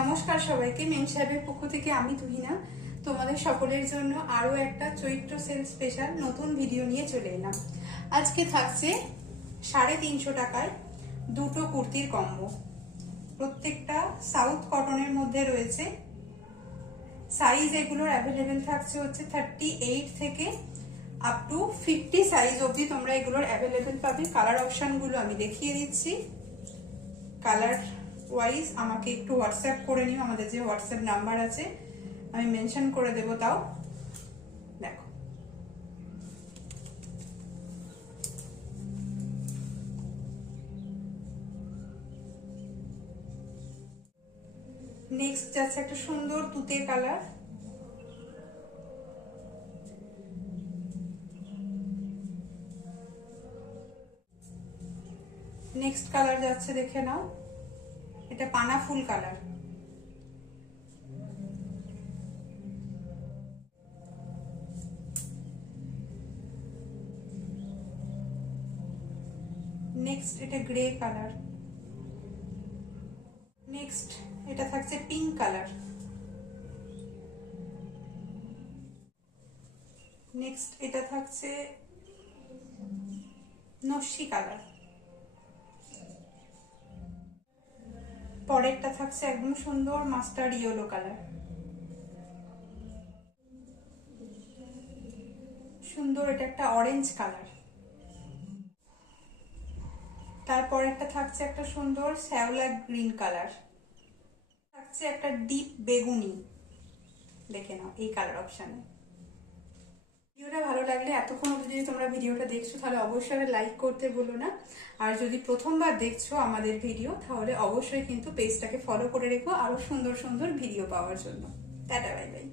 নমস্কার সবাইকে, মেম সাহেবের পক্ষ থেকে আমি তুহিনা তোমাদের সকলের জন্য আরো একটা চৈত্র সেল স্পেশাল নতুন ভিডিও নিয়ে চলে এলাম। আজকে থাকছে 350 টাকায় দুটো কুর্তির কম্বো। প্রত্যেকটা সাউথ কটনের মধ্যে রয়েছে। সাইজ এগুলোর অ্যাভেলেবেল থাকছে হচ্ছে 38 থেকে আপ টু 50 সাইজ অবধি তোমরা এগুলোর অ্যাভেলেবেল পাবে। কালার অপশনগুলো আমি দেখিয়ে দিচ্ছি। কালার ওয়াইজ আমাকে একটু হোয়াটসঅ্যাপ করে নিও, আমাদের যে হোয়াটসঅ্যাপ নাম্বার আছে আমি মেনশন করে দেব। তাও দেখো, নেক্সট যাচ্ছে একটা সুন্দর তুতে কালার। নেক্সট কালার যাচ্ছে, দেখে নাও, এটা পানা ফুল কালার। নেক্সট এটা গ্রে কালার। নেক্সট এটা থাকছে পিঙ্ক কালার। নেক্সট এটা থাকছে নস্যি কালার। পরেরটা থাকছে একদম সুন্দর মাস্টার্ড ইয়েলো কালার। সুন্দর, এটা একটা অরেঞ্জ কালার। তারপরেরটা থাকছে একটা সুন্দর শ্যাওলা গ্রিন কালার। থাকছে একটা ডিপ বেগুনি, দেখে নাও এই কালার অপশানে। ভিডিওটা ভালো লাগলে এতক্ষণ অবধি যদি তোমরা ভিডিওটা দেখছো তাহলে অবশ্যই লাইক করতে ভুলো না। আর যদি প্রথমবার দেখছো আমাদের ভিডিও তাহলে অবশ্যই কিন্তু পেজটাকে ফলো করে রেখো আরো সুন্দর সুন্দর ভিডিও পাওয়ার জন্য। Tata, bye bye.